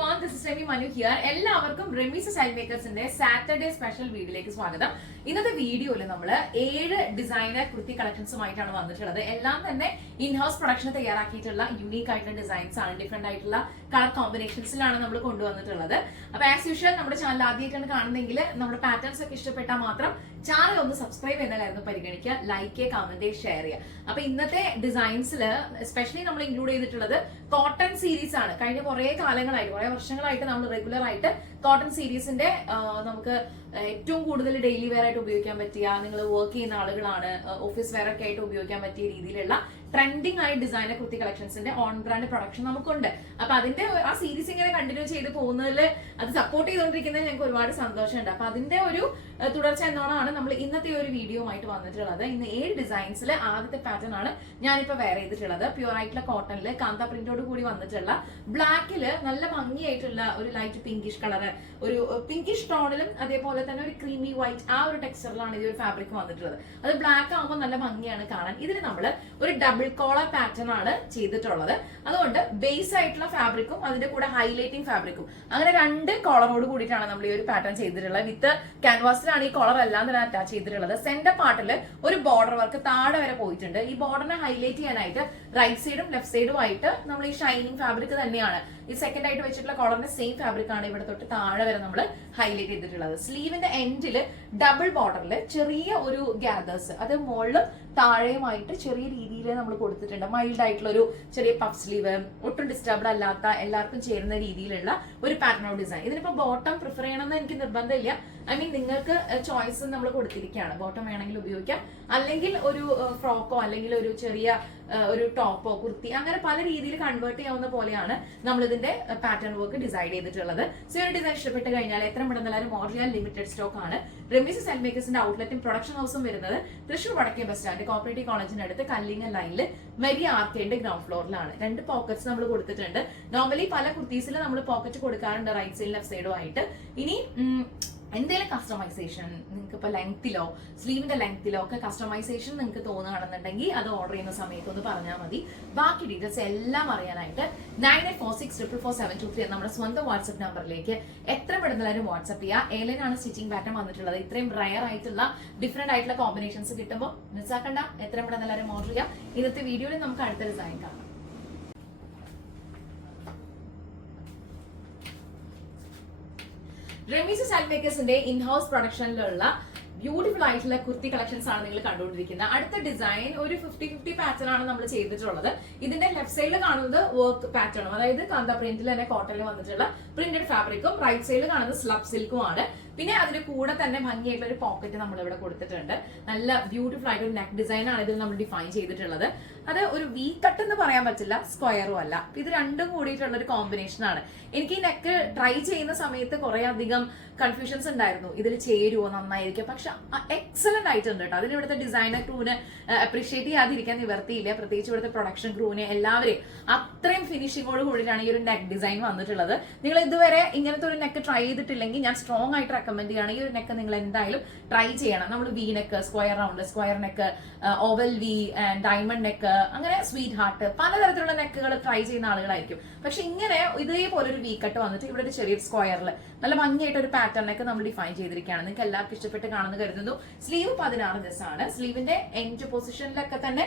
everyone, this is Remi Manu here. എല്ലാവർക്കും Remees style മേക്കേഴ്സിന്റെ Saturday special വീഡിയോയിലേക്ക് സ്വാഗതം. ഇന്നത്തെ വീഡിയോയിൽ നമ്മൾ 7 ഡിസൈനർ കുർത്തി കളക്ഷൻസുമായിട്ടാണ് വന്നിട്ടുള്ളത്. എല്ലാം തന്നെ ഇൻഹൗസ് പ്രൊഡക്ഷൻ തയ്യാറാക്കിയിട്ടുള്ള യൂണീക് ആയിട്ടുള്ള ഡിസൈൻസ് ആണ്, ഡിഫറെന്റ് ആയിട്ടുള്ള കളർ കോമ്പിനേഷൻസിലാണ് നമ്മൾ കൊണ്ടുവന്നിട്ടുള്ളത്. അപ്പൊ ആസ് യൂഷ്വൽ നമ്മുടെ ചാനൽ ആദ്യമായിട്ടാണ് കാണുന്നതെങ്കിൽ നമ്മുടെ പാറ്റേൺസ് ഒക്കെ ഇഷ്ടപ്പെട്ടാൽ മാത്രം ചാനൽ ഒന്ന് സബ്സ്ക്രൈബ് ചെയ്യുന്നതായിരുന്നു പരിഗണിക്കുക, ലൈക്ക് ചെയ്യുക, കമന്റ് ഷെയർ ചെയ്യുക. അപ്പൊ ഇന്നത്തെ ഡിസൈൻസിൽ എസ്പെഷ്യലി നമ്മൾ ഇൻക്ലൂഡ് ചെയ്തിട്ടുള്ളത് കോട്ടൺ സീരീസ് ആണ്. കഴിഞ്ഞ കുറെ കാലങ്ങളായിട്ട്, കുറെ വർഷങ്ങളായിട്ട് നമ്മൾ റെഗുലർ ആയിട്ട് കോട്ടൺ സീരീസിന്റെ നമുക്ക് ഏറ്റവും കൂടുതൽ ഡെയിലി വെയർ ആയിട്ട് ഉപയോഗിക്കാൻ പറ്റിയ, നിങ്ങൾ വർക്ക് ചെയ്യുന്ന ആളുകളാണ്, ഓഫീസ് വെയർ ഒക്കെ ആയിട്ട് ഉപയോഗിക്കാൻ പറ്റിയ രീതിയിലുള്ള ട്രെൻഡിങ് ആയ ഡിസൈനർ കുർത്തി കളക്ഷൻസിന്റെ ഓൺ ബ്രാൻഡ് പ്രൊഡക്ഷൻ നമുക്കുണ്ട്. അപ്പൊ അതിന്റെ ആ സീരീസ് ഇങ്ങനെ കണ്ടിന്യൂ ചെയ്ത് പോകുന്നതിൽ അത് സപ്പോർട്ട് ചെയ്തുകൊണ്ടിരിക്കുന്നതിൽ ഞങ്ങൾക്ക് ഒരുപാട് സന്തോഷമുണ്ട്. അപ്പൊ അതിന്റെ ഒരു തുടർച്ച എന്നോണമാണ് നമ്മൾ ഇന്നത്തെ ഒരു വീഡിയോ ആയിട്ട് വന്നിട്ടുള്ളത്. ഇന്ന് 7 ഡിസൈൻസിൽ ആദ്യത്തെ പാറ്റേൺ ആണ് ഞാനിപ്പോ വെയർ ചെയ്തിട്ടുള്ളത്. പ്യൂർ ആയിട്ടുള്ള കോട്ടണില് കാന്ത പ്രിന്റോട് കൂടി വന്നിട്ടുള്ള ബ്ലാക്കില് നല്ല ഭംഗിയായിട്ടുള്ള ഒരു ലൈറ്റ് പിങ്കിഷ് കളർ, ഒരു പിങ്കിഷ് ടോണിലും അതേപോലെ തന്നെ ഒരു ക്രീമി വൈറ്റ് ആ ഒരു ടെക്സ്ചറിലാണ് ഈ ഒരു ഫാബ്രിക് വന്നിട്ടുള്ളത്. അത് ബ്ലാക്ക് ആകുമ്പോൾ നല്ല ഭംഗിയാണ് കാണാൻ. ഇതിൽ നമ്മൾ ഒരു ഡബിൾ കോളർ പാറ്റേൺ ആണ് ചെയ്തിട്ടുള്ളത്. അതുകൊണ്ട് ബേസ് ആയിട്ടുള്ള ഫാബ്രിക്കും അതിന്റെ കൂടെ ഹൈലൈറ്റിംഗ് ഫാബ്രിക്കും അങ്ങനെ 2 കോളറോട് കൂടിയിട്ടാണ് നമ്മൾ ഈ ഒരു പാറ്റേൺ ചെയ്തിട്ടുള്ളത്. വിത്ത് ക്യാൻവാസിലാണ് ഈ കോളർ എല്ലാം തന്നെ അറ്റാച്ച് ചെയ്തിട്ടുള്ളത്. സെന്റർ പാർട്ടിൽ ഒരു ബോർഡർ വർക്ക് താഴെ വരെ പോയിട്ടുണ്ട്. ഈ ബോർഡറിനെ ഹൈലൈറ്റ് ചെയ്യാനായിട്ട് റൈറ്റ് സൈഡും ലെഫ്റ്റ് സൈഡും ആയിട്ട് നമ്മൾ ഈ ഷൈനിങ് ഫാബ്രിക് തന്നെയാണ്, ഈ സെക്കൻഡ് ആയിട്ട് വെച്ചിട്ടുള്ള കോളറിന്റെ സെയിം ഫാബ്രിക് ആണ് ഇവിടെ തൊട്ട് താഴെ വരെ നമ്മൾ ഹൈലൈറ്റ് ചെയ്തിട്ടുള്ളത്. സ്ലീവിന്റെ എൻഡില് ഡബിൾ ബോർഡറിൽ ചെറിയ ഒരു ഗ്യാദേഴ്സ്, അത് മുകളിലും താഴെയുമായിട്ട് ചെറിയ രീതിയിൽ നമ്മൾ കൊടുത്തിട്ടുണ്ട്. മൈൽഡ് ആയിട്ടുള്ള ഒരു ചെറിയ പഫ് സ്ലീവ്, ഒട്ടും ഡിസ്റ്റർബ്ഡ് അല്ലാത്ത എല്ലാവർക്കും ചേരുന്ന രീതിയിലുള്ള ഒരു പാറ്റേൺ ഓഫ് ഡിസൈൻ. ഇതിനിപ്പോ ബോട്ടം പ്രിഫർ ചെയ്യണമെന്ന് എനിക്ക് നിർബന്ധമില്ല. ഐ മീൻ നിങ്ങൾക്ക് ചോയ്സ് നമ്മൾ കൊടുത്തിരിക്കുകയാണ്. ബോട്ടം വേണമെങ്കിൽ ഉപയോഗിക്കാം, അല്ലെങ്കിൽ ഒരു ഫ്രോക്കോ അല്ലെങ്കിൽ ഒരു ചെറിയ ഒരു ടോപ്പോ കുർത്തി അങ്ങനെ പല രീതിയിൽ കൺവേർട്ട് ചെയ്യാവുന്ന പോലെയാണ് നമ്മൾ ഇതിന്റെ പാറ്റേൺ വർക്ക് ഡിസൈഡ് ചെയ്തിട്ടുള്ളത്. സോ ഒരു ഡിസൈൻ ഇഷ്ടപ്പെട്ട് കഴിഞ്ഞാൽ എത്ര പെട്ടെന്നാലും ഓർഡർ ചെയ്യാൻ ലിമിറ്റഡ് സ്റ്റോക്ക് ആണ്. റെമീസ് സ്റ്റൈൽ മേക്കേഴ്സിന്റെ ഔട്ട്ലെറ്റും പ്രൊഡക്ഷൻ ഹൗസും വരുന്നത് തൃശൂർ വടക്കേ ബസ് സ്റ്റാൻഡ് കോപ്പറേറ്റീവ് കോളേജിന് അടുത്ത് കല്ലിങ്ങൽ ലൈനിൽ മെരി ആർക്കേഡ് ഗ്രൗണ്ട് ഫ്ലോറിലാണ്. 2 പോക്കറ്റ്സ് നമ്മൾ കൊടുത്തിട്ടുണ്ട്. നോർമലി പല കുർത്തീസിൽ നമ്മൾ പോക്കറ്റ് കൊടുക്കാറുണ്ട് റൈറ്റ് സൈഡിലും ലെഫ്റ്റ് സൈഡും ആയിട്ട്. ഇനി എന്തെങ്കിലും കസ്റ്റമൈസേഷൻ നിങ്ങൾക്ക് ഇപ്പോൾ ലെങ്ത്തിലോ സ്ലീവിന്റെ ലെങ്ത്തിലോ ഒക്കെ കസ്റ്റമൈസേഷൻ നിങ്ങൾക്ക് തോന്നുകയാണെന്നുണ്ടെങ്കിൽ അത് ഓർഡർ ചെയ്യുന്ന സമയത്ത് ഒന്ന് പറഞ്ഞാൽ മതി. ബാക്കി ഡീറ്റെയിൽസ് എല്ലാം അറിയാനായിട്ട് 9846444723 നമ്മുടെ സ്വന്തം വാട്സ്ആപ്പ് നമ്പറിലേക്ക് എത്ര പെടുന്നതായാലും വാട്സ്ആപ്പ് ചെയ്യുക. ഏലനാണ് സ്റ്റിച്ചിങ് പാറ്റേൺ വന്നിട്ടുള്ളത്. ഇത്രയും റയർ ആയിട്ടുള്ള ഡിഫറെന്റ് ആയിട്ടുള്ള കോമ്പിനേഷൻസ് കിട്ടുമ്പോൾ മിസ്സാക്കണ്ട, എത്ര പെടുന്നതായാലും ഓർഡർ ചെയ്യാം. ഇന്നത്തെ വീഡിയോയിൽ നമുക്ക് അടുത്ത ഡിസൈൻ കാണാം. റെമീസ് സ്റ്റൈൽ മേക്കേഴ്സിന്റെ ഇൻഹൗസ് പ്രൊഡക്ഷനിലുള്ള ബ്യൂട്ടിഫുൾ ആയിട്ടുള്ള കുർത്തി കളക്ഷൻസ് ആണ് നിങ്ങൾ കണ്ടുകൊണ്ടിരിക്കുന്നത്. അടുത്ത ഡിസൈൻ ഒരു 50-50 പാറ്റേൺ ആണ് നമ്മൾ ചെയ്തിട്ടുള്ളത്. ഇതിന്റെ ലെഫ്റ്റ് സൈഡിൽ കാണുന്നത് വർക്ക് പാറ്റേണും, അതായത് കാന്ത പ്രിന്റിൽ തന്നെ കോട്ടണിൽ വന്നിട്ടുള്ള പ്രിന്റഡ് ഫാബ്രിക്കും, റൈറ്റ് സൈഡിൽ കാണുന്നത് സ്ലബ് സിൽക്കും ആണ്. പിന്നെ അതിന്റെ കൂടെ തന്നെ ഭംഗിയായിട്ടുള്ള ഒരു പോക്കറ്റ് നമ്മൾ ഇവിടെ കൊടുത്തിട്ടുണ്ട്. നല്ല ബ്യൂട്ടിഫുൾ ആയിട്ട് ഒരു നെക്ക് ഡിസൈൻ ആണ് ഇതിൽ നമ്മൾ ഡിഫൈൻ ചെയ്തിട്ടുള്ളത്. അത് ഒരു വി കട്ട് എന്ന് പറയാൻ പറ്റില്ല, സ്ക്വയറും അല്ല. ഇത് രണ്ടും കൂടിയിട്ടുള്ള ഒരു കോമ്പിനേഷൻ ആണ്. എനിക്ക് ഈ നെക്ക് ട്രൈ ചെയ്യുന്ന സമയത്ത് കുറെ അധികം കൺഫ്യൂഷൻസ് ഉണ്ടായിരുന്നു, ഇതിൽ ചേരുവോ നന്നായിരിക്കും. പക്ഷെ എക്സലന്റ് ആയിട്ടുണ്ട് കേട്ടോ. അതിന് ഇവിടുത്തെ ഡിസൈനർ ക്രൂവിനെ അപ്രീഷിയേറ്റ് ചെയ്യാതിരിക്കാൻ നിവർത്തിയില്ല. പ്രത്യേകിച്ച് ഇവിടുത്തെ പ്രൊഡക്ഷൻ ക്രൂവിനെ എല്ലാവരെയും അത്രയും ഫിനിഷിങ്ങോട് കൂടിയിട്ടാണ് ഈ ഒരു നെക്ക് ഡിസൈൻ വന്നിട്ടുള്ളത്. നിങ്ങൾ ഇതുവരെ ഇങ്ങനത്തെ ഒരു നെക്ക് ട്രൈ ചെയ്തിട്ടില്ലെങ്കിൽ ഞാൻ സ്ട്രോങ് ആയിട്ട് റെക്കമെൻഡ് ചെയ്യണം. ഈ ഒരു നെക്ക് നിങ്ങൾ എന്തായാലും ട്രൈ ചെയ്യണം. നമ്മൾ V neck, square round, square neck, oval V, diamond neck, അങ്ങനെ സ്വീറ്റ് ഹാർട്ട്, പലതരത്തിലുള്ള നെക്കുകൾ ട്രൈ ചെയ്യുന്ന ആളുകളായിരിക്കും. പക്ഷെ ഇങ്ങനെ ഇതേപോലെ ഒരു വി കട്ട് വന്നിട്ട് ഇവിടെ ഒരു ചെറിയ സ്ക്വയറിൽ നല്ല ഭംഗിയായിട്ട് ഒരു പാറ്റേണൊക്കെ നമ്മൾ ഡിഫൈൻ ചെയ്തിരിക്കുകയാണ്. നിങ്ങൾക്ക് എല്ലാവർക്കും ഇഷ്ടപ്പെട്ട് കാണുന്നു കരുതുന്നു. സ്ലീവ് 16 ഗസ് ആണ്. സ്ലീവിന്റെ എൻഡ് പൊസിഷനിലൊക്കെ തന്നെ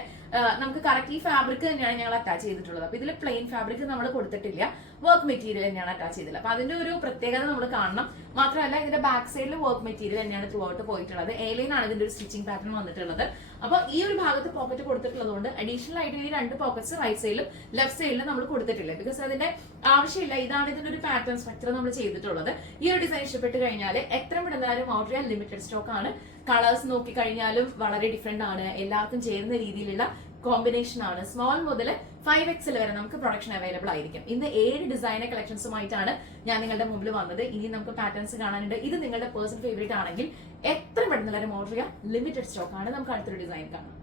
നമുക്ക് കറക്റ്റ് ഈ ഫാബ്രിക് തന്നെയാണ് ഞങ്ങൾ അറ്റാച്ച് ചെയ്തിട്ടുള്ളത്. അപ്പൊ ഇതിൽ പ്ലെയിൻ ഫാബ്രിക് നമ്മൾ കൊടുത്തിട്ടില്ല, വർക്ക് മെറ്റീരിയൽ തന്നെയാണ് അറ്റാച്ച് ചെയ്തിട്ടുള്ളത്. അപ്പൊ അതിന്റെ ഒരു പ്രത്യേകത നമ്മൾ കാണണം. മാത്രമല്ല ഇതിന്റെ ബാക്ക് സൈഡിൽ വർക്ക് മെറ്റീരിയൽ തന്നെയാണ് ത്രൂ ഔട്ട് പോയിട്ടുള്ളത്. എലൈൻ ആണ് ഇതിന്റെ ഒരു സ്റ്റിച്ചിങ് പാറ്റേൺ വന്നിട്ടുള്ളത്. അപ്പൊ ഈ ഒരു ഭാഗത്ത് പോക്കറ്റ് കൊടുത്തിട്ടുള്ളതുകൊണ്ട് അഡീഷണൽ ആയിട്ട് ഈ 2 പോക്കറ്റ്സ് റൈറ്റ് സൈഡിലും ലെഫ്റ്റ് സൈഡിലും നമ്മൾ കൊടുത്തിട്ടില്ല. ബിക്കോസ് അതിന്റെ ആവശ്യമില്ല. ഇതാണ് ഇതിന്റെ ഒരു പാറ്റേൺ സ്ട്രക്ചർ നമ്മൾ ചെയ്തിട്ടുള്ളത്. ഈ ഒരു ഡിസൈൻ ഇഷ്ടപ്പെട്ട് കഴിഞ്ഞാൽ എത്ര പെട്ടെന്നാലും ഓർഡർ ചെയ്യാൻ ലിമിറ്റഡ് സ്റ്റോക്ക് ആണ്. കളേഴ്സ് നോക്കി കഴിഞ്ഞാലും വളരെ ഡിഫറെന്റ് ആണ്, എല്ലാവർക്കും ചേരുന്ന രീതിയിലുള്ള കോമ്പിനേഷൻ ആണ്. സ്മോൾ മുതൽ 5XL വരെ നമുക്ക് പ്രൊഡക്ഷൻ അവൈലബിൾ ആയിരിക്കും. ഇന്ന് 7 ഡിസൈനർ കളക്ഷൻസുമായിട്ടാണ് ഞാൻ നിങ്ങളുടെ മുമ്പിൽ വന്നത്. ഇനി നമുക്ക് പാറ്റേൺസ് കാണാനുണ്ട്. ഇത് നിങ്ങളുടെ പേഴ്സണൽ ഫേവറേറ്റ് ആണെങ്കിൽ എത്ര പെട്ടെന്നാലും ഓർഡർ ചെയ്യാം, ലിമിറ്റഡ് സ്റ്റോക്ക് ആണ്. നമുക്ക് അടുത്തൊരു ഡിസൈൻ കാണാം.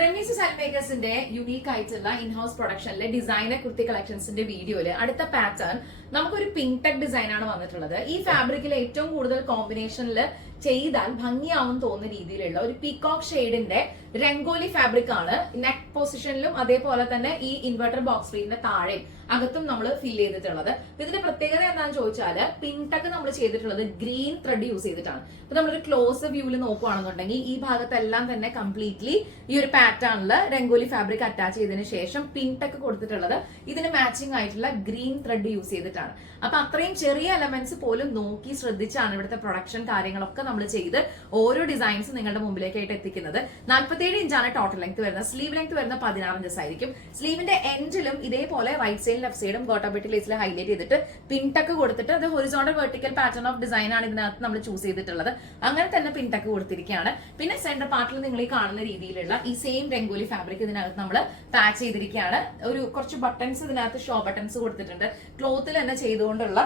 റെമീസ് സ്റ്റൈൽ മേക്കേഴ്സിന്റെ യുണീക്ക് ആയിട്ടുള്ള ഇൻഹൗസ് പ്രൊഡക്ഷനിലെ ഡിസൈനർ കുർത്തി കളക്ഷൻസിന്റെ വീഡിയോയില് അടുത്ത പാറ്റേൺ നമുക്കൊരു പിങ്ക് ടെക് ഡിസൈൻ ആണ് വന്നിട്ടുള്ളത്. ഈ ഫാബ്രിക്കിൽ ഏറ്റവും കൂടുതൽ കോമ്പിനേഷനിൽ ചെയ്താൽ ഭംഗിയാവും തോന്നുന്ന രീതിയിലുള്ള ഒരു പീകോക്ക് ഷെയ്ഡിന്റെ രംഗോലി ഫാബ്രിക് ആണ്. നെക്ക് പൊസിഷനിലും അതേപോലെ തന്നെ ഈ ഇൻവെർട്ടർ ബോക്സ് ഫ്രീന്റെ താഴെ അകത്തും നമ്മൾ ഫിൽ ചെയ്തിട്ടുള്ളത്. ഇതിന്റെ പ്രത്യേകത എന്താണെന്ന് ചോദിച്ചാല് പിൻടക്ക് നമ്മൾ ചെയ്തിട്ടുള്ളത് ഗ്രീൻ ത്രെഡ് യൂസ് ചെയ്തിട്ടാണ്. ഇപ്പൊ നമ്മളൊരു ക്ലോസ് വ്യൂവിൽ നോക്കുകയാണെന്നുണ്ടെങ്കിൽ ഈ ഭാഗത്തെല്ലാം തന്നെ കംപ്ലീറ്റ്ലി ഈ ഒരു പാറ്റേണില് രംഗോലി ഫാബ്രിക് അറ്റാച്ച് ചെയ്തതിനു ശേഷം പിൻടക്ക് കൊടുത്തിട്ടുള്ളത് ഇതിന് മാച്ചിങ് ആയിട്ടുള്ള ഗ്രീൻ ത്രെഡ് യൂസ് ചെയ്തിട്ടാണ്. അപ്പൊ അത്രയും ചെറിയ എലമെന്റ്സ് പോലും നോക്കി ശ്രദ്ധിച്ചാണ് ഇവിടുത്തെ പ്രൊഡക്ഷൻ കാര്യങ്ങളൊക്കെ നമ്മൾ ചെയ്ത് ഓരോ ഡിസൈൻസ് നിങ്ങളുടെ മുമ്പിലേക്കായിട്ട് എത്തിക്കുന്നത്. 47 ഇഞ്ചാണ് ടോട്ടൽ ലെങ്ത് വരുന്നത്. സ്ലീവ് ലെങ്ത് വരുന്ന 16 ഇഞ്ചസ് ആയിരിക്കും. സ്ലീവിന്റെ എൻഡിലും ഇതേപോലെ റൈറ്റ് സൈഡ് ലെഫ്റ്റ് സൈഡും ഗോട്ടാബെട്ടി ലേസിൽ ഹൈലൈറ്റ് ചെയ്തിട്ട് പിൻടക്ക് കൊടുത്തിട്ട് അത് horizontal vertical pattern of design ആണ് ഇതിനകത്ത് നമ്മൾ ചൂസ് ചെയ്തിട്ടുള്ളത്. അങ്ങനെ തന്നെ പിൻടക്ക് കൊടുത്തിരിക്കുകയാണ്. പിന്നെ സെന്റർ പാർട്ടിൽ നിങ്ങൾ ഈ കാണുന്ന രീതിയിലുള്ള ഈ സെയിം രംഗോലി ഫാബ്രിക് ഇതിനകത്ത് നമ്മൾ പാച്ച് ചെയ്തിരിക്കുകയാണ്. ഒരു കുറച്ച് ബട്ടൺസ് ഇതിനകത്ത് ഷോ ബട്ടൺസ് കൊടുത്തിട്ടുണ്ട്. ക്ലോത്തിൽ തന്നെ ചെയ്തുകൊണ്ടുള്ള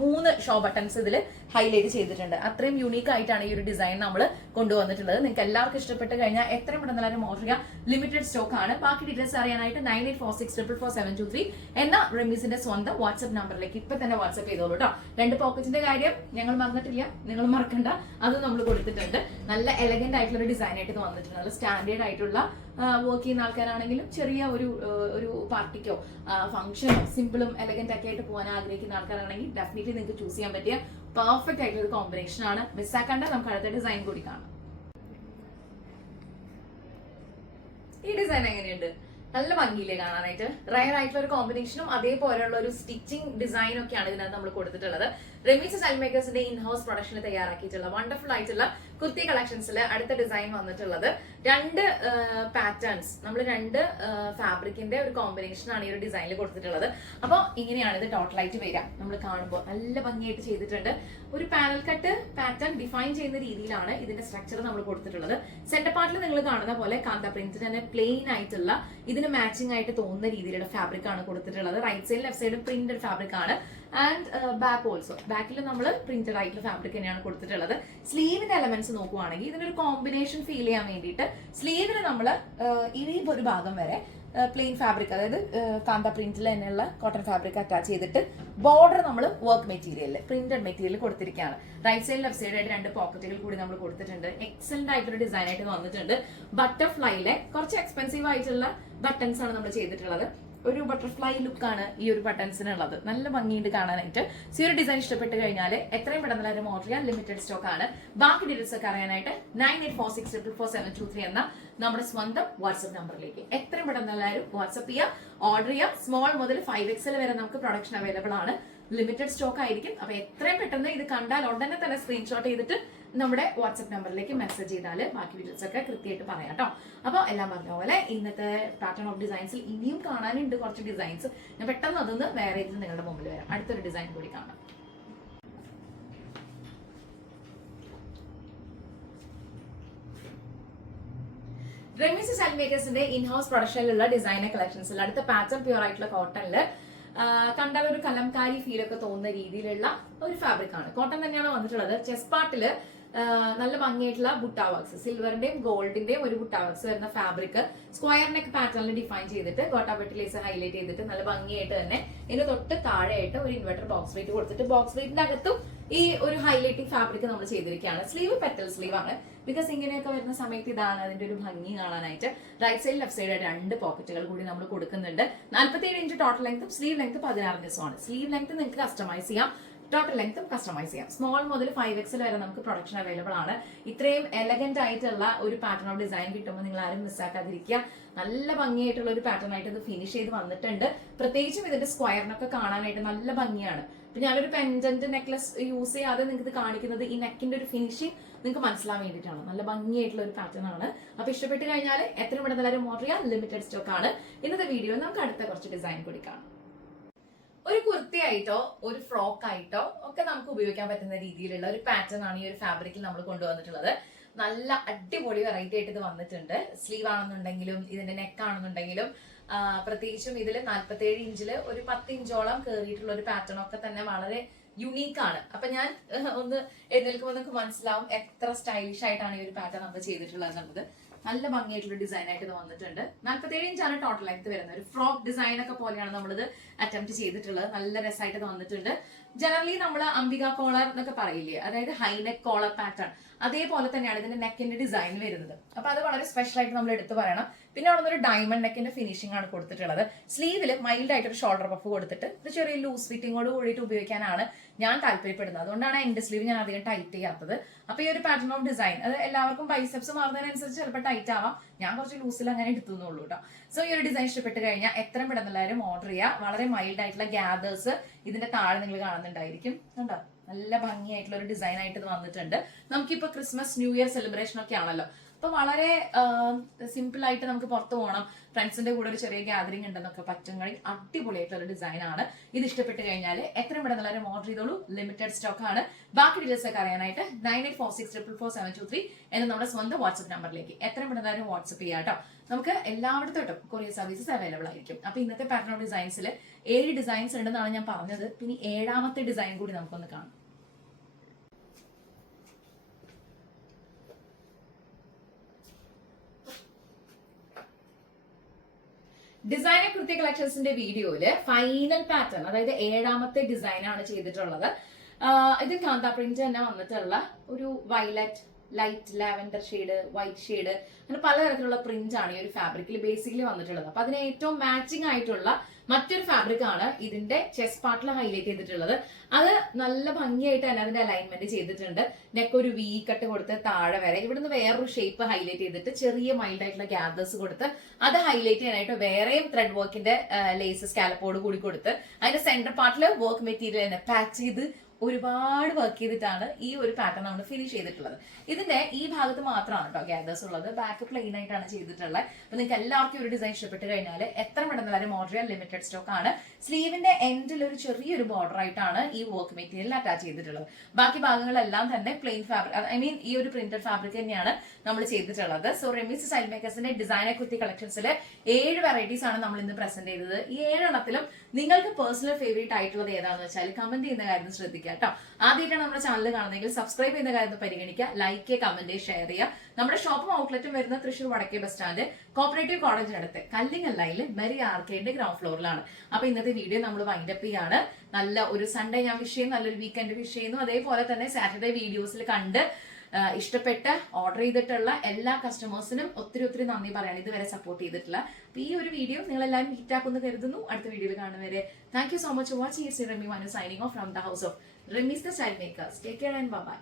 3 ഷോ ബട്ടൺസ് ഇതിൽ ഹൈലൈറ്റ് ചെയ്തിട്ടുണ്ട്. അത്രയും യൂണീക്ക് ആയിട്ടാണ് ഈ ഒരു ഡിസൈൻ നമ്മൾ കൊണ്ടുവന്നിട്ടുള്ളത്. നിങ്ങൾക്ക് എല്ലാവർക്കും ഇഷ്ടപ്പെട്ട് കഴിഞ്ഞാൽ എത്രയും പെട്ടെന്ന് ഓർഡർ ചെയ്യുക. ലിമിറ്റഡ് സ്റ്റോക്ക് ആണ്. ബാക്കി ഡീറ്റെയിൽസ് അറിയാനായിട്ട് 9846444723 എന്ന റെമീസിന്റെ സ്വന്തം വാട്സ്ആപ്പ് നമ്പറിലേക്ക് ഇപ്പൊ തന്നെ വാട്സ്ആപ്പ് ചെയ്തോളൂ കേട്ടോ. 2 പോക്കറ്റിന്റെ കാര്യം ഞങ്ങൾ മറന്നിട്ടില്ല, നിങ്ങൾ മറക്കണ്ട, അത് നമ്മൾ കൊടുത്തിട്ടുണ്ട്. നല്ല എലഗന്റ് ആയിട്ടുള്ള ഒരു ഡിസൈൻ ആയിട്ട് ഇത് വന്നിട്ടുണ്ട്. നല്ല സ്റ്റാൻഡേർഡ് ആയിട്ടുള്ള വർക്ക് ചെയ്യുന്ന ആൾക്കാരാണെങ്കിലും ചെറിയ ഒരു പാർട്ടിക്കോ ഫംഗ്ഷനോ സിമ്പിളും എലഗന്റ് ഒക്കെ ആയിട്ട് പോകാൻ ആഗ്രഹിക്കുന്ന ആൾക്കാരാണെങ്കിൽ ഡെഫിനറ്റ്ലി നിങ്ങൾക്ക് ചൂസ് ചെയ്യാൻ പറ്റിയ പെർഫെക്റ്റ് ആയിട്ടുള്ള ഒരു കോമ്പിനേഷൻ ആണ്. മിസ്സാക്കണ്ട. നമുക്ക് അടുത്ത ഡിസൈൻ കൂടി കാണാം. ഈ ഡിസൈൻ എങ്ങനെയുണ്ട്? നല്ല ഭംഗിയില്ലേ കാണാനായിട്ട്? റയർ ആയിട്ടുള്ള ഒരു കോമ്പിനേഷനും അതേപോലെയുള്ള ഒരു സ്റ്റിച്ചിങ് ഡിസൈനും ഒക്കെയാണ് ഇതിനകത്ത് നമ്മൾ കൊടുത്തിട്ടുള്ളത്. റെമീസ് സ്റ്റൈൽ മേക്കേഴ്സിന്റെ ഇൻഹൗസ് പ്രൊഡക്ഷനിൽ തയ്യാറാക്കിയിട്ടുള്ള വണ്ടർഫുൾ ആയിട്ടുള്ള കുർത്തി കളക്ഷൻസിൽ അടുത്ത ഡിസൈൻ വന്നിട്ടുള്ളത് 2 പാറ്റേൺസ്, നമ്മൾ 2 ഫാബ്രിക്കിന്റെ ഒരു കോമ്പിനേഷൻ ആണ് ഈ ഒരു ഡിസൈനിൽ കൊടുത്തിട്ടുള്ളത്. അപ്പോൾ ഇങ്ങനെയാണ് ഇത് ടോട്ടലായിട്ട് വരിക. നമ്മൾ കാണുമ്പോൾ നല്ല ഭംഗിയായിട്ട് ചെയ്തിട്ടുണ്ട്. ഒരു പാനൽ കട്ട് പാറ്റേൺ ഡിഫൈൻ ചെയ്യുന്ന രീതിയിലാണ് ഇതിന്റെ സ്ട്രക്ചർ നമ്മൾ കൊടുത്തിട്ടുള്ളത്. സെന്റർ പാർട്ടിൽ നിങ്ങൾ കാണുന്ന പോലെ കാന്ത പ്രിന്റിന് തന്നെ പ്ലെയിൻ ആയിട്ടുള്ള ഇതിന് മാച്ചിങ് ആയിട്ട് തോന്നുന്ന രീതിയിലുള്ള ഫാബ്രിക് ആണ് കൊടുത്തിട്ടുള്ളത്. Right side left side printed fabric ആണ്. ആൻഡ് ബാക്ക് ഓൾസോ, ബാക്കിൽ നമ്മൾ പ്രിന്റഡ് ആയിട്ടുള്ള ഫാബ്രിക് തന്നെയാണ് കൊടുത്തിട്ടുള്ളത്. സ്ലീവിന്റെ എലമെന്റ്സ് നോക്കുവാണെങ്കിൽ ഇതിനൊരു കോമ്പിനേഷൻ ഫീൽ ചെയ്യാൻ വേണ്ടിയിട്ട് സ്ലീവിന് നമ്മൾ ഈ ഒരു ഭാഗം വരെ പ്ലെയിൻ ഫാബ്രിക്, അതായത് കാന്ത പ്രിന്റിൽ തന്നെയുള്ള കോട്ടൺ ഫാബ്രിക് അറ്റാച്ച് ചെയ്തിട്ട് ബോർഡർ നമ്മൾ വർക്ക് മെറ്റീരിയൽ പ്രിന്റഡ് മെറ്റീരിയൽ കൊടുത്തിരിക്കുകയാണ്. റൈറ്റ് സൈഡ് ലെഫ്റ്റ് സൈഡ് ആയിട്ട് 2 പോക്കറ്റുകൾ കൂടി നമ്മൾ കൊടുത്തിട്ടുണ്ട്. എക്സലന്റ് ആയിട്ടൊരു ഡിസൈൻ ആയിട്ട് വന്നിട്ടുണ്ട്. ബട്ടർഫ്ലൈയിലെ കുറച്ച് എക്സ്പെൻസീവ് ആയിട്ടുള്ള ബട്ടൺസ് ആണ് നമ്മൾ ചെയ്തിട്ടുള്ളത്. ഒരു ബട്ടർഫ്ലൈ ലുക്കാണ് ഈ ഒരു ബട്ടൺസിനുള്ളത്. നല്ല ഭംഗിയുണ്ട് കാണാനായിട്ട്. ഈ ഒരു ഡിസൈൻ ഇഷ്ടപ്പെട്ട് കഴിഞ്ഞാൽ എത്രയും പെട്ടെന്ന് എല്ലാവരും ഓർഡർ ചെയ്യാൻ. ലിമിറ്റഡ് സ്റ്റോക്ക് ആണ്. ബാക്കി ഡീറ്റെയിൽസ് ഒക്കെ അറിയാനായിട്ട് 9846444723 എന്ന നമ്മുടെ സ്വന്തം വാട്സ്ആപ്പ് നമ്പറിലേക്ക് എത്രയും പെട്ടെന്ന് എല്ലാവരും വാട്സ്ആപ്പ് ചെയ്യുക, ഓർഡർ ചെയ്യുക. സ്മോൾ മുതൽ 5XL വരെ നമുക്ക് പ്രൊഡക്ഷൻ അവൈലബിൾ ആണ്. ലിമിറ്റഡ് സ്റ്റോക്ക് ആയിരിക്കും. അപ്പൊ എത്രയും പെട്ടെന്ന് ഇത് കണ്ടാൽ ഉടനെ തന്നെ സ്ക്രീൻഷോട്ട് ചെയ്തിട്ട് നമ്മുടെ വാട്സ്ആപ്പ് നമ്പറിലേക്ക് മെസ്സേജ് ചെയ്താൽ ബാക്കി ഡീറ്റെയിൽസ് ഒക്കെ കൃത്യമായിട്ട് പറയാം കേട്ടോ. അപ്പോൾ എല്ലാം പറഞ്ഞ പോലെ ഇന്നത്തെ പാറ്റേൺ ഓഫ് ഡിസൈൻസിൽ ഇനിയും കാണാനുണ്ട് കുറച്ച് ഡിസൈൻസ്. ഞാൻ പെട്ടെന്ന് അതൊന്ന് വേറെ ഇതിൽ നിങ്ങളുടെ മുമ്പിൽ വരാം. അടുത്തൊരു ഡിസൈൻ കൂടി കാണാം. റെമീസ് സ്റ്റൈൽ മേക്കേഴ്സിന്റെ ഇൻഹൗസ് പ്രൊഡക്ഷനിലുള്ള ഡിസൈനർ കളക്ഷൻസിൽ അടുത്ത പാറ്റേൺ പ്യൂർ ആയിട്ടുള്ള കോട്ടണില് കണ്ടാൽ ഒരു കലംകാരി ഫീൽ ഒക്കെ തോന്നുന്ന രീതിയിലുള്ള ഒരു ഫാബ്രിക് ആണ്. കോട്ടൺ തന്നെയാണ് വന്നിട്ടുള്ളത്. ചെസ്റ്റ് പാർട്ടില് നല്ല ഭംഗിയായിട്ടുള്ള ബുട്ടാ വർക്ക്സ്, സിൽവറിന്റെയും ഗോൾഡിന്റെയും ഒരു ബുട്ടാ വർക്ക്സ് വരുന്ന ഫാബ്രിക് സ്ക്വയർ നെക്ക് പാറ്റേണിൽ ഡിഫൈൻ ചെയ്തിട്ട് ഗോട്ടാബെട്ടി ലേസ് ഹൈലൈറ്റ് ചെയ്തിട്ട് നല്ല ഭംഗിയായിട്ട് തന്നെ ഇതിന് തൊട്ട് താഴെയായിട്ട് ഒരു ഇൻവെർട്ടർ ബോക്സ് വെയിറ്റ് കൊടുത്തിട്ട് ബോക്സ് വെയിറ്റിന്റെ അകത്തും ഈ ഒരു ഹൈലൈറ്റിംഗ് ഫാബ്രിക് നമ്മൾ ചെയ്തിരിക്കുകയാണ്. സ്ലീവ് പെറ്റൽ സ്ലീവ് ആണ്. ബിക്കോസ് ഇങ്ങനെയൊക്കെ വരുന്ന സമയത്ത് ഇതാണ് അതിന്റെ ഒരു ഭംഗി കാണാനായിട്ട്. റൈറ്റ് സൈഡ് ലെഫ്റ്റ് സൈഡ് 2 പോക്കറ്റുകൾ കൂടി നമ്മൾ കൊടുക്കുന്നുണ്ട്. 47 ഇഞ്ച് ടോട്ടൽ ലെങ്ത്തും സ്ലീവ് ലെങ്ത് 16 ഇഞ്ചുമാണ്. സ്ലീവ് ലെങ്ത് നിങ്ങൾക്ക് കസ്റ്റമൈസ് ചെയ്യാം, ടോട്ടൽ ലെങ്ത്തും കസ്റ്റമൈസ് ചെയ്യാം. സ്മോൾ മുതൽ 5XL വരെ നമുക്ക് പ്രൊഡക്ഷൻ അവൈലബിൾ ആണ്. ഇത്രയും എലഗന്റ് ആയിട്ടുള്ള ഒരു പാറ്റേൺ ഓഫ് ഡിസൈൻ കിട്ടുമ്പോൾ നിങ്ങൾ ആരും മിസ്സാക്കാതിരിക്കുക. നല്ല ഭംഗിയായിട്ടുള്ള ഒരു പാറ്റേൺ ആയിട്ട് ഇത് ഫിനിഷ് ചെയ്ത് വന്നിട്ടുണ്ട്. പ്രത്യേകിച്ചും ഇതിന്റെ സ്ക്വയറിനൊക്കെ കാണാനായിട്ട് നല്ല ഭംഗിയാണ്. ഇപ്പൊ ഞാനൊരു പെൻഡന്റ് നെക്ലസ് യൂസ് ചെയ്യാതെ നിങ്ങൾക്ക് കാണിക്കുന്നത് ഈ നെക്കിന്റെ ഒരു ഫിനിഷിംഗ് നിങ്ങൾക്ക് മനസ്സിലാൻ വേണ്ടിയിട്ടാണ്. നല്ല ഭംഗിയായിട്ടുള്ള ഒരു പാറ്റേൺ ആണ്. അപ്പൊ ഇഷ്ടപ്പെട്ട് കഴിഞ്ഞാൽ എത്രയും പെട്ടെന്ന് എല്ലാവരും ഓർഡർ ചെയ്യാം. ലിമിറ്റഡ് സ്റ്റോക്ക് ആണ്. ഇന്നത്തെ വീഡിയോയിൽ നമുക്ക് അടുത്ത കുറച്ച് ഡിസൈൻ കൂടി കാണാം. ഒരു കുർത്തി ആയിട്ടോ ഒരു ഫ്രോക്ക് ആയിട്ടോ ഒക്കെ നമുക്ക് ഉപയോഗിക്കാൻ പറ്റുന്ന രീതിയിലുള്ള ഒരു പാറ്റേൺ ആണ് ഈ ഒരു ഫാബ്രിക്കിൽ നമ്മൾ കൊണ്ടുവന്നിട്ടുള്ളത്. നല്ല അടിപൊളി വെറൈറ്റി ആയിട്ട് ഇത് വന്നിട്ടുണ്ട്. സ്ലീവ് ആണെന്നുണ്ടെങ്കിലും ഇതിന്റെ നെക്ക് ആണെന്നുണ്ടെങ്കിലും പ്രത്യേകിച്ചും ഇതിൽ 47 ഇഞ്ചില് ഒരു 10 ഇഞ്ചോളം കയറിയിട്ടുള്ള ഒരു പാറ്റേൺ ഒക്കെ തന്നെ വളരെ യുണീക്ക് ആണ്. അപ്പൊ ഞാൻ ഒന്ന് എഴുന്നേൽക്കുമ്പോൾ നിങ്ങൾക്ക് മനസ്സിലാവും എത്ര സ്റ്റൈലിഷ് ആയിട്ടാണ് ഈ ഒരു പാറ്റേൺ നമ്മൾ ചെയ്തിട്ടുള്ളത് എന്നുള്ളത്. നല്ല ഭംഗിയായിട്ടുള്ള ഡിസൈൻ ആയിട്ട് ഇത് വന്നിട്ടുണ്ട്. 47 ഇഞ്ചാണ് ടോട്ടൽ ലെങ്ത് വരുന്നത്. ഒരു ഫ്രോക്ക് ഡിസൈൻ ഒക്കെ പോലെയാണ് നമ്മളിത് അറ്റംപ്റ്റ് ചെയ്തിട്ടുള്ളത്. നല്ല രസമായിട്ട് വന്നിട്ടുണ്ട്. ജനറലി നമ്മൾ അംബിക കോളർ എന്നൊക്കെ പറയില്ലേ, അതായത് ഹൈനെക്ക് കോളർ പാറ്റേൺ, അതേപോലെ തന്നെയാണ് ഇതിന്റെ നെക്കിന്റെ ഡിസൈൻ വരുന്നത്. അപ്പൊ അത് വളരെ സ്പെഷ്യൽ ആയിട്ട് നമ്മൾ എടുത്തു പറയണം. പിന്നെ അവിടെ ഒരു ഡയമണ്ട് നെക്കിന്റെ ഫിനിഷിംഗ് ആണ് കൊടുത്തിട്ടുള്ളത്. സ്ലീവിൽ മൈൽഡ് ആയിട്ട് ഒരു ഷോൾഡർ പഫ് കൊടുത്തിട്ട് ഒരു ചെറിയ ലൂസ് ഫിറ്റിങ്ങോട് കൂടിയിട്ട് ഉപയോഗിക്കാനാണ് ഞാൻ താല്പര്യപ്പെടുന്നത്. അതുകൊണ്ടാണ് എന്റെ സ്ലീവ് ഞാൻ അധികം ടൈറ്റ് ചെയ്യാത്തത്. അപ്പൊ ഈ ഒരു പാറ്റേൺ ഓഫ് ഡിസൈൻ അത് എല്ലാവർക്കും ബൈസെപ്സ് മാറുന്നതിനനുസരിച്ച് ചിലപ്പോൾ ടൈറ്റ് ആവാം. ഞാൻ കുറച്ച് ലൂസിൽ അങ്ങനെ എടുത്തുന്നുള്ളൂ കേട്ടോ. സോ ഈ ഒരു ഡിസൈൻ ഇഷ്ടപ്പെട്ട് കഴിഞ്ഞാൽ എത്രയും പെട്ടെന്ന് എല്ലാവരും ഓർഡർ ചെയ്യുക. വളരെ മൈൽഡ് ആയിട്ടുള്ള ഗ്യാദേഴ്സ് ഇതിന്റെ താഴെ നിങ്ങൾ കാണുന്നുണ്ടായിരിക്കും. കണ്ടോ, നല്ല ഭംഗിയായിട്ടുള്ള ഒരു ഡിസൈൻ ആയിട്ട് ഇത് വന്നിട്ടുണ്ട്. നമുക്കിപ്പോ ക്രിസ്മസ് ന്യൂ ഇയർ സെലിബ്രേഷൻ ഒക്കെ ആണല്ലോ. അപ്പൊ വളരെ സിമ്പിൾ ആയിട്ട് നമുക്ക് പുറത്തു പോകണം, ഫ്രണ്ട്സിന്റെ കൂടെ ഒരു ചെറിയ ഗാദറിംഗ് ഉണ്ടെന്നൊക്കെ പറ്റുമെങ്കിൽ അടിപൊളിയായിട്ടുള്ള ഒരു ഡിസൈൻ ആണ്. ഇത് ഇഷ്ടപ്പെട്ട് കഴിഞ്ഞാൽ എത്രയും പെട്ടെന്ന് എല്ലാവരും ഓർഡർ ചെയ്തോളൂ. ലിമിറ്റഡ് സ്റ്റോക്ക് ആണ്. ബാക്കി ഡീറ്റെയിൽസ് ഒക്കെ അറിയാനായിട്ട് 9846444723 എന്ന നമ്മുടെ സ്വന്തം വാട്സ്ആപ്പ് നമ്പറിലേക്ക് എത്രയും പെട്ടെന്ന് എല്ലാവരും വാട്സ്ആപ്പ് ചെയ്യാം കേട്ടോ. നമുക്ക് എല്ലായിടത്തോട്ടും കൊറിയർ സർവീസസ് അവൈലബിൾ ആയിരിക്കും. അപ്പൊ ഇന്നത്തെ പാറ്റേൺ ഓഫ് ഡിസൈൻസിൽ 7 ഡിസൈൻസ് ഉണ്ടെന്നാണ് ഞാൻ പറഞ്ഞത്. പിന്നെ 7ാമത്തെ ഡിസൈൻ കൂടി നമുക്കൊന്ന് കാണാം. ഡിസൈനർ കൃത്യ കളക്ഷൻസിന്റെ വീഡിയോയില് ഫൈനൽ പാറ്റേൺ, അതായത് 7ാമത്തെ ഡിസൈൻ ആണ് ചെയ്തിട്ടുള്ളത്. ഇത് കാന്ത പ്രിന്റ് തന്നെ വന്നിട്ടുള്ള ഒരു violet, light lavender shade, white shade, അങ്ങനെ പലതരത്തിലുള്ള പ്രിന്റ് ആണ് ഈ ഒരു ഫാബ്രിക്കിൽ ബേസിക്കലി വന്നിട്ടുള്ളത്. അപ്പൊ അതിന് ഏറ്റവും മാച്ചിങ് ആയിട്ടുള്ള മറ്റൊരു ഫാബ്രിക് ആണ് ഇതിന്റെ ചെസ്റ്റ് പാർട്ടിൽ ഹൈലൈറ്റ് ചെയ്തിട്ടുള്ളത്. അത് നല്ല ഭംഗിയായിട്ട് തന്നെ അതിന്റെ അലൈൻമെന്റ് ചെയ്തിട്ടുണ്ട്. നെക്ക് ഒരു വി കട്ട് കൊടുത്ത് താഴെ വരെ ഇവിടുന്ന് വേറൊരു ഷേപ്പ് ഹൈലൈറ്റ് ചെയ്തിട്ട് ചെറിയ മൈൽഡ് ആയിട്ടുള്ള ഗ്യാദേഴ്സ് കൊടുത്ത് അത് ഹൈലൈറ്റ് ചെയ്യാനായിട്ട് വേറെയും ത്രെഡ് വർക്കിന്റെ ലേസ് സ്കാലപ്പോട് കൂടി കൊടുത്ത് അതിന്റെ സെന്റർ പാർട്ടിൽ വർക്ക് മെറ്റീരിയൽ തന്നെ പാച്ച് ചെയ്ത് ഒരുപാട് വർക്ക് ചെയ്തിട്ടാണ് ഈ ഒരു പാറ്റേൺ നമ്മൾ ഫിനിഷ് ചെയ്തിട്ടുള്ളത്. ഇതിന്റെ ഈ ഭാഗത്ത് മാത്രമാണ് കേട്ടോ ഗ്യാദേഴ്സ് ഉള്ളത്. ബാക്ക് പ്ലെയിൻ ആയിട്ടാണ് ചെയ്തിട്ടുള്ളത്. അപ്പൊ നിങ്ങൾക്ക് എല്ലാവർക്കും ഒരു ഡിസൈൻ ഇഷ്ടപ്പെട്ട് കഴിഞ്ഞാൽ എത്ര പെട്ടെന്ന് എല്ലാവരും ഓർഡർ ചെയ്യാൻ ലിമിറ്റഡ് സ്റ്റോക്ക് ആണ്. സ്ലീവിന്റെ എൻഡിൽ ഒരു ചെറിയൊരു ബോർഡർ ആയിട്ടാണ് ഈ വർക്ക് മെറ്റീരിയൽ അറ്റാച്ച് ചെയ്തിട്ടുള്ളത്. ബാക്കി ഭാഗങ്ങളെല്ലാം തന്നെ പ്ലെയിൻ ഫാബ്രിക്, ഐ മീൻ ഈ ഒരു പ്രിന്റഡ് ഫാബ്രിക് തന്നെയാണ് നമ്മൾ ചെയ്തിട്ടുള്ളത്. സോ റെമീസ് സ്റ്റൈൽ മേക്കേഴ്സിന്റെ ഡിസൈനർ കുർത്തി കളക്ഷൻസിൽ 7 വെറൈറ്റീസ് ആണ് നമ്മൾ ഇന്ന് പ്രസന്റ് ചെയ്തത്. ഈ 7 എണ്ണത്തിലും നിങ്ങൾക്ക് പേഴ്സണൽ ഫേവറേറ്റ് ആയിട്ടുള്ളത് ഏതാണെന്ന് വെച്ചാൽ കമന്റ് ചെയ്യുന്ന കാര്യം ശ്രദ്ധിക്കുക കേട്ടോ. ആദ്യമായിട്ടാണ് നമ്മുടെ ചാനൽ കാണുന്നതെങ്കിൽ സബ്സ്ക്രൈബ് ചെയ്യുന്ന കാര്യം പരിഗണിക്കുക, ലൈക്ക്, കമന്റ്, ഷെയർ ചെയ്യുക. നമ്മുടെ ഷോപ്പും ഔട്ട്ലെറ്റും വരുന്ന തൃശ്ശൂർ വടക്കേ ബസ് സ്റ്റാൻഡ് കോപ്പറേറ്റീവ് കോളേജിനടുത്ത് കല്ലിങ്ങല്ലയിൽ മെറി ആർക്കേഡിന്റെ ഗ്രൗണ്ട് ഫ്ലോറിലാണ്. അപ്പൊ ഇന്നത്തെ വീഡിയോ നമ്മൾ വൈൻഡപ്പ് ചെയ്യാണ്. നല്ല ഒരു സൺഡേ ഞാൻ വിഷ് ചെയ്യുന്നു, നല്ലൊരു വീക്കെൻഡ് വിഷ് ചെയ്യുന്നു. അതേപോലെ തന്നെ സാറ്റർഡേ വീഡിയോസിൽ കണ്ട് ഇഷ്ടപ്പെട്ട് ഓർഡർ ചെയ്തിട്ടുള്ള എല്ലാ കസ്റ്റമേഴ്സിനും ഒത്തിരി നന്ദി പറയാണ്, ഇതുവരെ സപ്പോർട്ട് ചെയ്തിട്ടുള്ള. അപ്പൊ ഈ ഒരു വീഡിയോ നിങ്ങൾ എല്ലാവരും ഹിറ്റാക്കുമെന്ന് കരുതുന്നു. അടുത്ത വീഡിയോയിൽ കാണുന്നവരെ thank you so much for watching. It's Remi Manu signing off from the house of Remi's the style makers. Take care and by.